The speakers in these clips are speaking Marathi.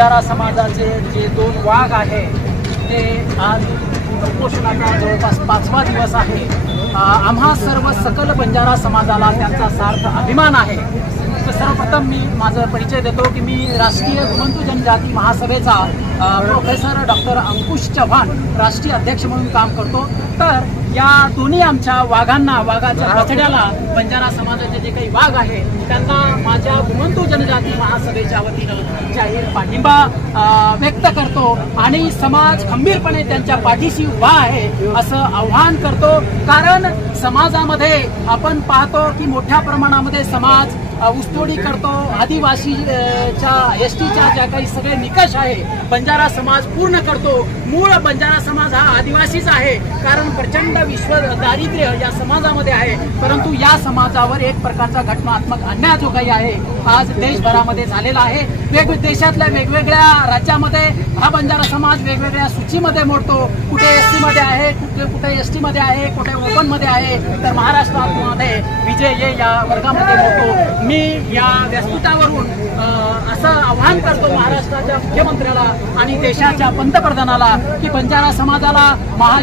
बंजारा समाजाचे जे 2 वाघ आहे ते आज उपोषणाचा जवळपास 5वा दिवस आहे। आम्हा सर्व सकल बंजारा समाजाला त्यांचा सार्थ अभिमान आहे। तर सर्वप्रथम मी माझा परिचय देतो की मी राष्ट्रीय घुमंतू जनजाती महासभेचा प्रोफेसर डॉक्टर अंकुश चव्हाण राष्ट्रीय अध्यक्ष म्हणून काम करतो। तर या दोन्ही आमच्या वाघांना, वाघाच्या बछड्याला, बंजारा समाजाचे जे काही वाघ आहे त्यांना माझ्या घुमंतू जनजाती महासभेच्या वतीनं जाहीर पाठिंबा व्यक्त करतो आणि समाज खंबीरपणे त्यांच्या पाठीशी उभा आहे असं आव्हान करतो। कारण समाजामध्ये आपण पाहतो की मोठ्या प्रमाणामध्ये समाज ऊसतोडी करतो। आदिवासीच्या एसटीच्या ज्या काही सगळे निकष आहे बंजारा समाज पूर्ण करतो। मूळ बंजारा समाज हा आदिवासीच आहे, कारण प्रचंड विश्व दारिद्र्य या समाजामध्ये आहे। परंतु या समाजावर एक प्रकारचा घटनात्मक अन्याय जो काही आहे आज देशभरामध्ये झालेला आहे। देशातल्या वेगवेगळ्या राज्यामध्ये हा बंजारा समाज वेगवेगळ्या सूचीमध्ये मोडतो। कुठे एसटी मध्ये आहे, कुठे एसटी मध्ये आहे, कुठे ओपन मध्ये आहे, तर महाराष्ट्रामध्ये विजय या वर्गामध्ये मोडतो। मी या व्यासपीठावरून असं आवाहन करतो महाराष्ट्राच्या मुख्यमंत्र्याला आणि देशाच्या पंतप्रधानाला की बंजारा समाजाला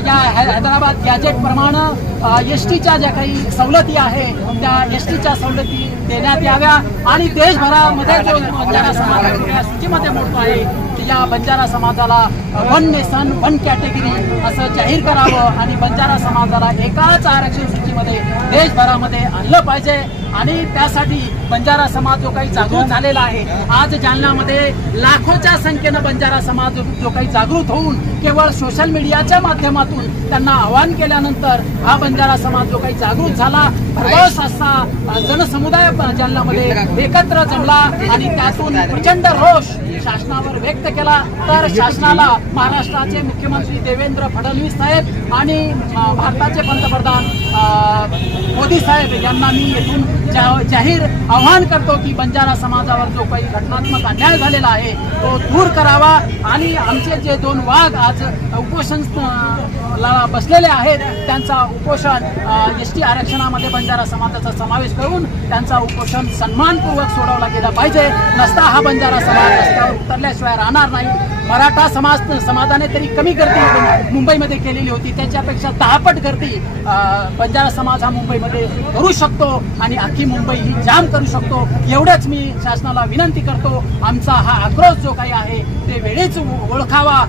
या हैदराबाद गॅजेट प्रमाणे एसटीच्या ज्या काही सवलती आहे त्या एसटीच्या सवलती देण्यात याव्या आणि देशभरामध्ये जो बंजारा समाज या सूचीमध्ये मोडतो आहे या बंजारा समाजाला 1 नेशन 1 कॅटेगरी असं जाहीर करावं आणि बंजारा समाजाला एकाच आरक्षण सूचीमध्ये देशभरामध्ये आणलं पाहिजे। आणि त्यासाठी बंजारा समाज जो काही जागृत झालेला आहे, आज जालन्यामध्ये लाखोच्या संख्येनं बंजारा समाज जो काही जागृत होऊन केवळ सोशल मीडियाच्या माध्यमातून त्यांना आवाहन केल्यानंतर हा बंजारा समाज जो काही जागृत झाला, भरघोस असा जनसमुदाय जालन्यामध्ये एकत्र जमला आणि त्यातून प्रचंड रोष शासनावर व्यक्त केला। तर शासनाला महाराष्ट्राचे मुख्यमंत्री देवेंद्र फडणवीस साहेब आणि भारताचे पंतप्रधान मोदी साहेब यांना मी येथून जाहीर आवाहन करतो की बंजारा समाजावर जो काही घटनात्मक अन्याय झालेला आहे तो दूर करावा आणि आमचे जे 2 वाघ आज उपोषणाला बसलेले आहेत त्यांचा उपोषण एसटी आरक्षणामध्ये बंजारा समाजाचा समावेश करून त्यांचा उपोषण सन्मानपूर्वक सोडवला गेला पाहिजे। नसता हा बंजारा समाज रस्त्यावर उतरल्याशिवाय राहणार नाही। मराठा समाजाने तरी कमी गर्दी मुंबईमध्ये केलेली होती, त्याच्यापेक्षा 10 पट गर्दी बंजारा समाज हा मुंबईमध्ये करू शकतो आणि अख्खी मुंबई ही जाम करू शकतो। एवढंच मी शासनाला विनंती करतो। आमचा हा आक्रोश जो काही आहे ते वेळीच ओळखावा।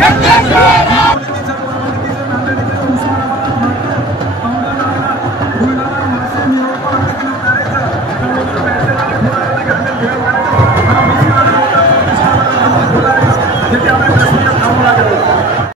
Let's go!